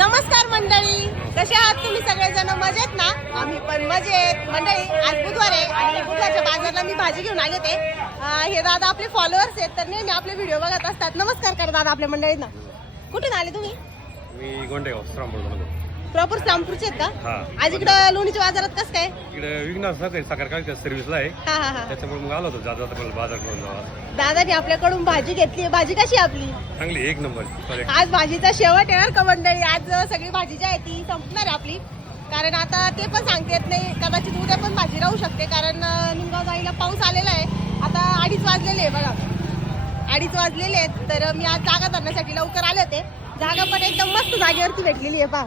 नमस्कार मंडळी, कसे आहात तुम्ही सगळेजण? मजेत ना? आम्ही पण मजेत मंडळी. आज बुधवार आहे आणि बुधवारच्या बाजारला मी भाजी घेऊन आले होते. हे दादा आपले फॉलोअर्स आहेत तर नेहमी आपले व्हिडिओ बघत असतात. नमस्कार करा दादा आपल्या मंडळीत ना. कुठून आले तुम्ही? मी गोंडेगाव श्रामपूर. प्रॉपर श्रामपूरचे आहेत का? हा. आज इकडं लोणीच्या बाजारात कसं काय? इकडे विघ्नास साखर कारखान्याच्या सर्व्हिसला आहे. हा हा हा. त्याच्यामुळे मग आलो होतो जाता मला बाजार करून जावा. दादाने आपल्याकडून भाजी घेतली. भाजी कशी आहे आपली? चांगली एक नंबर. आज भाजीचा शेवट येणार का मंडळी? आज सगळी भाजी जी आहे ती संपणार आहे आपली. कारण आता ते पण सांगता येत नाही, कदाचित उद्या पण भाजी राहू शकते. कारण निमगाव जाईला पाऊस आलेला आहे. आता 2:30 वाजलेले आहे बघा. 2:30 वाजलेले आहेत. तर मी आज जागा धरण्यासाठी लवकर आले होते. जागा पण एकदम मस्त जागेवरती भेटलेली आहे पहा.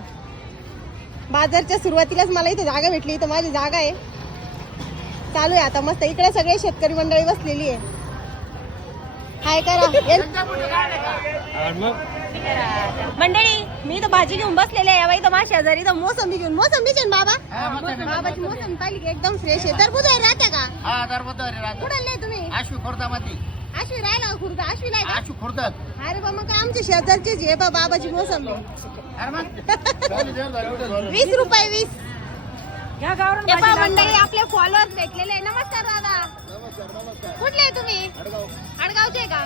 बाजारच्या सुरुवातीलाच मला इथे जागा भेटली. इथं माझी जागा आहे. चालू आहे आता मस्त. इकडे सगळे शेतकरी मंडळी बसलेली आहे. हाय करा मंडळी. मी इथं भाजी घेऊन बसलेले आहे. बाई इथं माझ्या शेजारी इथं मोसंबी घेऊन. मोसंबीचे ना बाबा? बाबाची मोसंबी पाहिली की एकदम फ्रेश आहे. तरबूज आहे राहत्या का? हा दरबदर राहतो. कुठे आले तुम्ही? आशवी खुर्दामध्ये. आश्वी राहिला खुर्द. आश्वी नाही का? आशवी खुर्दात. अरे बा मग आमच्या शेजारचीच आहे बा बाबाची मोसंबी. अरे मग 20 रुपये 20. हे पहा मंडळी आपले फॉलोअर्स भेटलेले आहे. नमस्कार दादा. कुठले आहे तुम्ही? आडगावचे का?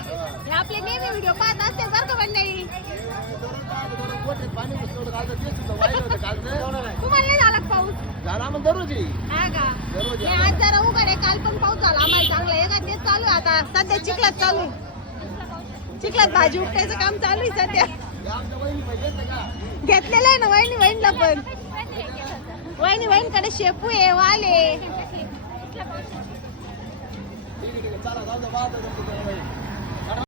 हे आपले नेहमी व्हिडिओ पाहत असते बरं का मंडळी. तुम्हाला नाही झाला का पाऊस? झाला मग दररोज हा का? हे आज जरा उघड आहे. काल पण पाऊस झाला आम्हाला चांगला आहे का? तेच चालू आहे आता. सध्या चिखलात चालू आहे. चिखलात भाजी उपटायचं काम चालू आहे सध्या. घेतलेलं आहे ना वहिनीला पण. वहिनीकडे शेपू आहे, वाल आहे.